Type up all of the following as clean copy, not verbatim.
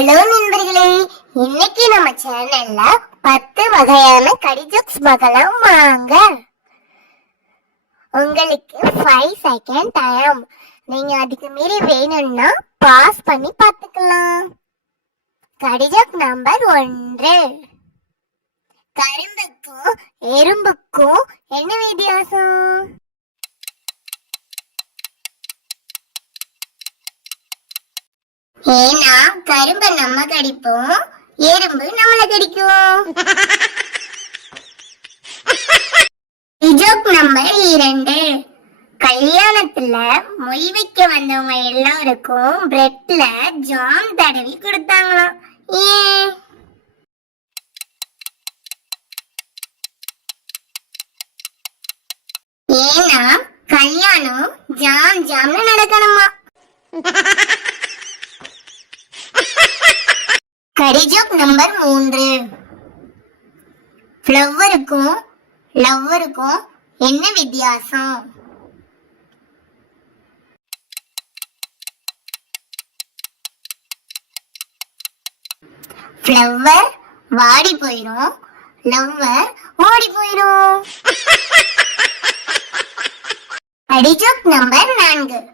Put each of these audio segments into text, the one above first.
Hello நண்பர்களே, இன்னைக்கு நம்ம சேனல்ல 10 வகையான கடி ஜோக்ஸ் பார்க்கலாம் வாங்க. உங்களுக்கு 5 செகண்ட் டைம். நீங்க அதுக்கு மீறி வேணும்னா பாஸ் பண்ணி பார்த்துக்கலாம். கடி ஜோக் நம்பர் 1. கரும்புக்கும் எறும்புக்கும் என்ன வித்தியாசம்? ஏன்னா கரும்பை நம்ம கடிப்போம், எறும்பு நம்மள கடிக்கும். Joke number 2. கல்யாணத்துல மொய் வைக்க வந்தவங்க எல்லாருக்கும் பிரெட்ல ஜாம் தடவி கொடுத்தாங்களாம். ஏன்? ஏன்னா கல்யாணம் ஜாம் ஜாம்னு நடக்கணுமா. கடி ஜோக் நம்பர் 3. ஃப்ளவருக்கும் லவ்வருக்கும் என்ன வித்தியாசம்? ஃப்ளவர் வாடி போயிரும், லவ்வர் ஓடி போயிரும். கடி ஜோக் நம்பர் 4.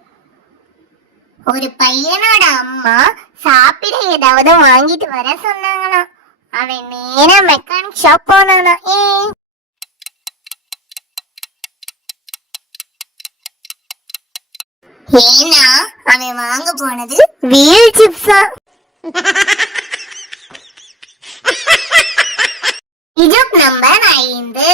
ஒரு பையனோட அம்மா சாப்பிட ஏதாவது வாங்கிட்டு வர சொன்னாங்களாம். அவன் நேரா மெக்கானிக் ஷாப் போனானா. ஏன்னா அவன் வாங்க போனது வீல் சிப்ஸா. Joke number 5.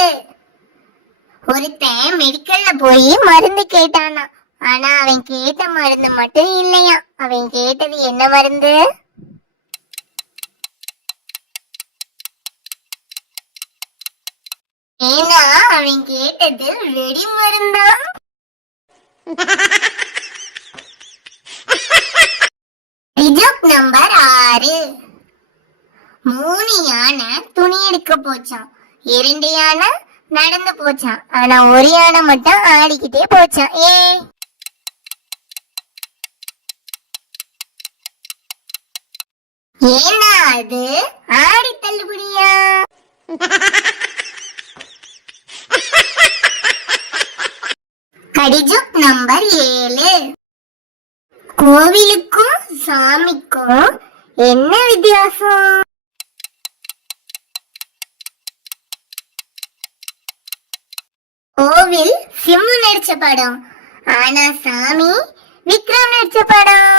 ஒருத்தன் மெடிக்கல்ல போய் மருந்து கேட்டானா. ஆனா அவன் கேட்ட மருந்து மட்டும் இல்லையா. அவன் கேட்டது என்ன மருந்து? ஏன்னா அவன் கேட்டது வெடி மருந்தா. Joke number 6. 3 யானை துணி எடுக்க போச்சான், 2 யானை நடந்து போச்சான், ஆனா ஒரு யானை மட்டும் ஆடிக்கிட்டே போச்சான். ஏன்னா அது ஆடி தள்ளுபடியா. கடி ஜோக் நம்பர் 7. கோவிலுக்கும் சாமிக்கும் என்ன வித்தியாசம்? கோவில் சிம்மு நடிச்ச படம், ஆனா சாமி விக்ரம் நடிச்ச படம்.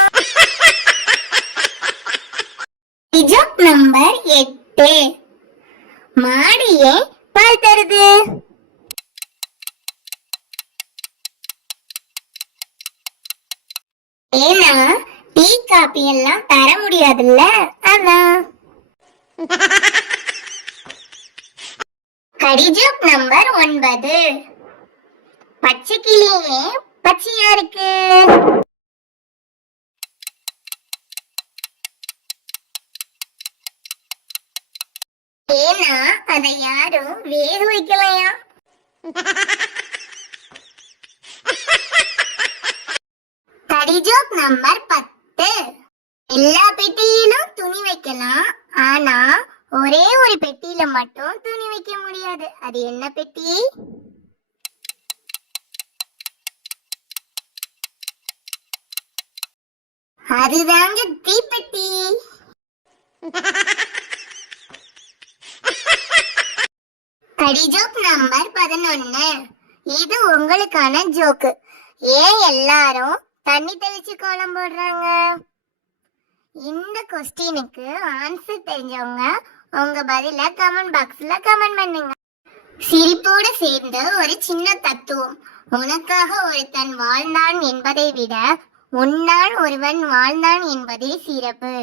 Joke number 8. மாடு ஏன் பால் தருது? ஏன்னா டீ காபி எல்லாம் தர முடியாதுல்ல, அதான். கடி ஜோக் நம்பர் 9. பச்சை கிளியே பச்சையா இருக்கு. ஏன்னா அதை யாரும் வேக வைக்கலையா. கடி ஜோக் நம்பர் 10. எல்லா பெட்டியிலும் துணி வைக்கலாம், ஆனா ஒரே ஒரு பெட்டியில மட்டும் துணி வைக்க முடியாது. அது என்ன பெட்டி? அதுதாங்க தீப்பெட்டி. கடி ஜோக் நம்பர் 11. இது உங்களுக்கான ஜோக்கு. ஏன் எல்லாரும் தண்ணி தெளிச்சு கோலம் போடுறாங்க? இந்த கொஸ்டினுக்கு ஆன்சர் தெரிஞ்சவங்க உங்க பதில கமெண்ட் பாக்ஸ்ல கமெண்ட் பண்ணுங்க. சிரிப்போடு சேர்ந்த ஒரு சின்ன தத்துவம். உனக்காக ஒருத்தன் வாழ்ந்தான் என்பதை விட உன்னால் ஒருவன் வாழ்ந்தான் என்பதே சிறப்பு.